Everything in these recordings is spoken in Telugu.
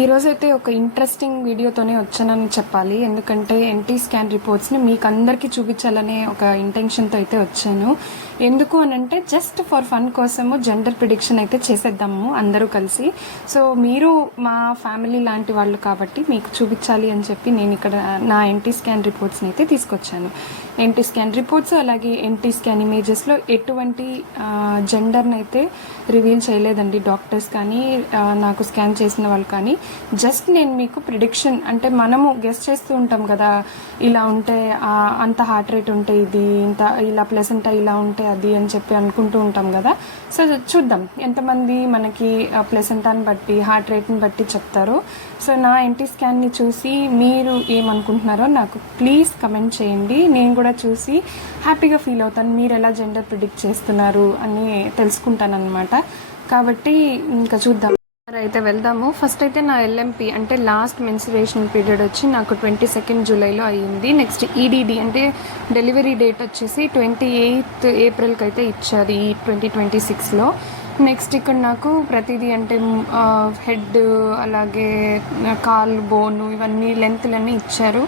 ఈరోజైతే ఒక ఇంట్రెస్టింగ్ వీడియోతోనే వచ్చానని చెప్పాలి. ఎందుకంటే ఎన్టీ స్కాన్ రిపోర్ట్స్ని మీకు అందరికీ చూపించాలనే ఒక ఇంటెన్షన్తో అయితే వచ్చాను. ఎందుకు అనంటే జస్ట్ ఫర్ ఫన్ కోసము జెండర్ ప్రిడిక్షన్ అయితే చేసేద్దాము అందరూ కలిసి. సో మీరు మా ఫ్యామిలీ లాంటి వాళ్ళు కాబట్టి మీకు చూపించాలి అని చెప్పి నేను ఇక్కడ నా ఎన్టీ స్కాన్ రిపోర్ట్స్ని అయితే తీసుకొచ్చాను. ఎన్టీ స్కాన్ రిపోర్ట్స్ అలాగే ఎన్టీ స్కాన్ ఇమేజెస్లో ఎటువంటి జెండర్ని అయితే రివీల్ చేయలేదండి డాక్టర్స్ కానీ నాకు స్కాన్ చేసిన వాళ్ళు కానీ. జస్ట్ నేను మీకు ప్రిడిక్షన్ అంటే మనము గెస్ చేస్తూ ఉంటాం కదా, ఇలా ఉంటే అంత హార్ట్ రేట్ ఉంటే ఇది, ఇంత ఇలా ప్లెసెంటా ఇలా ఉంటే అది అని చెప్పి అనుకుంటూ ఉంటాం కదా. సో చూద్దాం ఎంతమంది మనకి ప్లెసెంటాని బట్టి హార్ట్ రేట్ని బట్టి చెప్తారో. సో నా ఎన్టీ స్కాన్ని చూసి మీరు ఏమనుకుంటున్నారో నాకు ప్లీజ్ కమెంట్ చేయండి. నేను కూడా చూసి హ్యాపీగా ఫీల్ అవుతాను మీరు ఎలా జెండర్ ప్రిడిక్ట్ చేస్తున్నారు అని తెలుసుకుంటాను అనమాట. కాబట్టి ఇంకా చూద్దాం అయితే వెళ్దాము. ఫస్ట్ అయితే నా ఎల్ఎంపి అంటే లాస్ట్ మెన్సురేషన్ పీరియడ్ వచ్చి నాకు 22 జూలైలో అయ్యింది. నెక్స్ట్ ఈడీడీ అంటే డెలివరీ డేట్ వచ్చేసి 28 ఏప్రిల్కి అయితే ఇచ్చారు ఈ 2026లో. నెక్స్ట్ ఇక్కడ నాకు ప్రతిదీ అంటే హెడ్ అలాగే కాల్ బోను ఇవన్నీ లెంత్లన్నీ ఇచ్చారు.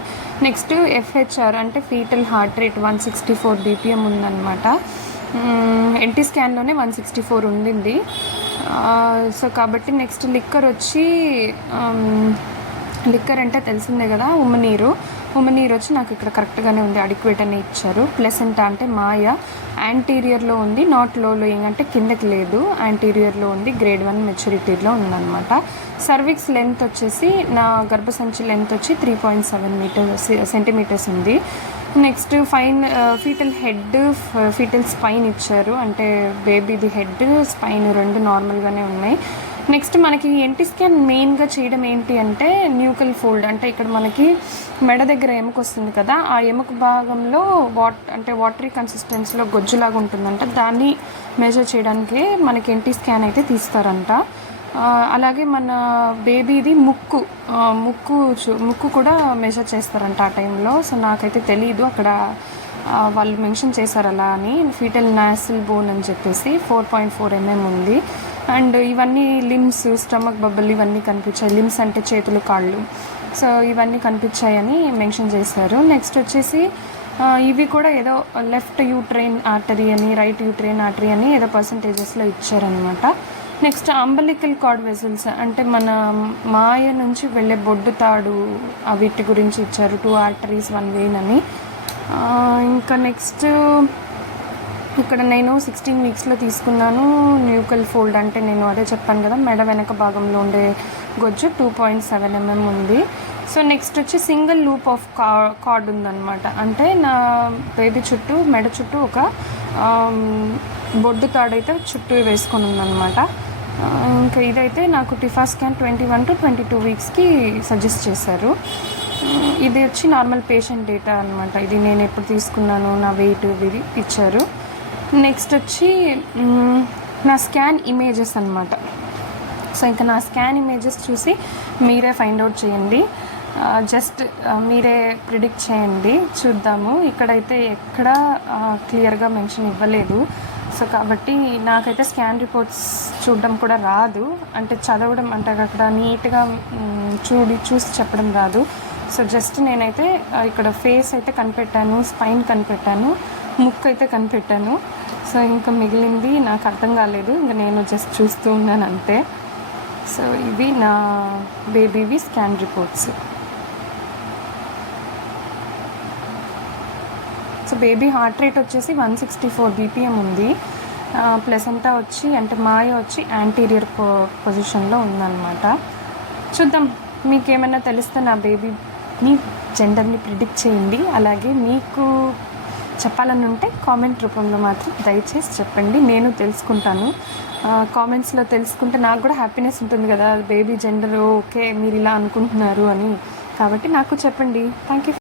నెక్స్ట్ ఎఫ్హెచ్ఆర్ అంటే ఫీటల్ హార్ట్ రేట్ 164 BPM ఉందన్నమాట. ఎన్టీ స్కాన్లోనే 164 ఉండింది. సో కాబట్టి నెక్స్ట్ లిక్కర్ వచ్చి లిక్కర్ అంటే తెలిసిందే కదా, ఉమ్మనీరు వచ్చి నాకు ఇక్కడ కరెక్ట్గానే ఉంది, అడిక్వేట్ అని ఇచ్చారు. ప్లెసెంటా అంటే మాయ యాంటీరియర్లో ఉంది, నాట్ లో లోయింగ్ అంటే కిందకి లేదు, యాంటీరియర్లో ఉంది, గ్రేడ్ 1 మెచ్యూరిటీలో ఉందన్నమాట. సర్విక్స్ లెంత్ వచ్చేసి నా గర్భసంచి లెంత్ వచ్చి 3.7 సెంటీమీటర్స్ ఉంది. Next fetal head fetal spine ఇచ్చారు, అంటే బేబీది హెడ్ స్పైన్ రెండు నార్మల్గానే ఉన్నాయి. నెక్స్ట్ మనకి ఎన్టీ స్కాన్ మెయిన్గా చేయడం ఏంటి అంటే న్యూకల్ ఫోల్డ్ అంటే ఇక్కడ మనకి మెడ దగ్గర ఎముక వస్తుంది కదా, ఆ ఎముక భాగంలో వాటరీ కన్సిస్టెన్సీలో గొజ్జులాగా ఉంటుందంట, దాన్ని మెజర్ చేయడానికి మనకి ఎన్టీ స్కాన్ అయితే తీస్తారంట. అలాగే మన బేబీది ముక్కు కూడా మెజర్ చేస్తారంట ఆ టైంలో. సో నాకైతే తెలీదు, అక్కడ వాళ్ళు మెన్షన్ చేశారు అలా అని. ఫీటల్ నాసిల్ బోన్ అని చెప్పేసి 4.4 mm ఉంది. అండ్ ఇవన్నీ లిమ్స్, స్టమక్ బబుల్ ఇవన్నీ కనిపించాయి. లిమ్స్ అంటే చేతులు కాళ్ళు, సో ఇవన్నీ కనిపించాయని మెన్షన్ చేశారు. నెక్స్ట్ వచ్చేసి ఇవి కూడా ఏదో లెఫ్ట్ యూట్రైన్ ఆర్టరీ అని రైట్ యూట్రైన్ ఆర్టరీ అని ఏదో పర్సంటేజెస్లో ఇచ్చారనమాట. నెక్స్ట్ అంబలికల్ కార్డ్ వెజల్స్ అంటే మన మాయ నుంచి వెళ్ళే బొడ్డు తాడు వీటి గురించి ఇచ్చారు. 2 ఆర్టరీస్ 1 వెయిన్ అని. ఇంకా నెక్స్ట్ ఇక్కడ నేను 16 వీక్స్లో తీసుకున్నాను. న్యూకల్ ఫోల్డ్ అంటే నేను అదే చెప్పాను కదా, మెడ వెనక భాగంలో ఉండే గొజ్జు 2.7 mm ఉంది. సో నెక్స్ట్ వచ్చి సింగిల్ లూప్ ఆఫ్ కార్డ్ ఉందన్నమాట, అంటే నా బేబీ చుట్టూ మెడ చుట్టూ ఒక బొడ్డు తాడైతే చుట్టూ వేసుకొని ఉందన్నమాట. ఇంకా ఇదైతే నాకు టిఫా స్కాన్ 21 to 22 వీక్స్కి సజెస్ట్ చేశారు. ఇది వచ్చి నార్మల్ పేషెంట్ డేటా అనమాట. ఇది నేను ఎప్పుడు తీసుకున్నాను, నా వెయిట్ ఇది ఇచ్చారు. నెక్స్ట్ వచ్చి నా స్కాన్ ఇమేజెస్ అనమాట. సో ఇంకా నా స్కాన్ ఇమేజెస్ చూసి మీరే ఫైండ్ అవుట్ చేయండి, జస్ట్ మీరే ప్రిడిక్ట్ చేయండి, చూద్దాము. ఇక్కడైతే ఎక్కడ క్లియర్గా మెన్షన్ ఇవ్వలేదు. సో కాబట్టి నాకైతే స్కాన్ రిపోర్ట్స్ చూడడం కూడా రాదు, అంటే చదవడం అంటే అక్కడ నీట్గా చూసి చెప్పడం రాదు. సో జస్ట్ నేనైతే ఇక్కడ ఫేస్ అయితే కనిపెట్టాను, స్పైన్ కనిపెట్టాను, ముక్కు అయితే కనిపెట్టాను. సో ఇంకా మిగిలింది నాకు అర్థం కాలేదు, ఇంకా నేను జస్ట్ చూస్తూ ఉన్నాను అంతే. సో ఇవి నా బేబీవి scan reports. So baby heart rate వచ్చేసి 164 BPM ఉంది. ప్లెసెంటా వచ్చి అంటే మాయ వచ్చి యాంటీరియర్ పొజిషన్లో ఉందన్నమాట. చూద్దాం, మీకేమైనా తెలిస్తే నా బేబీని జెండర్ని ప్రిడిక్ట్ చేయండి. అలాగే మీకు చెప్పాలని ఉంటే కామెంట్ రూపంలో మాత్రం దయచేసి చెప్పండి, నేను తెలుసుకుంటాను. కామెంట్స్లో తెలుసుకుంటే నాకు కూడా హ్యాపీనెస్ ఉంటుంది కదా, బేబీ జెండర్ ఓకే మీరు ఇలా అనుకుంటున్నారు అని. కాబట్టి నాకు చెప్పండి. Thank you.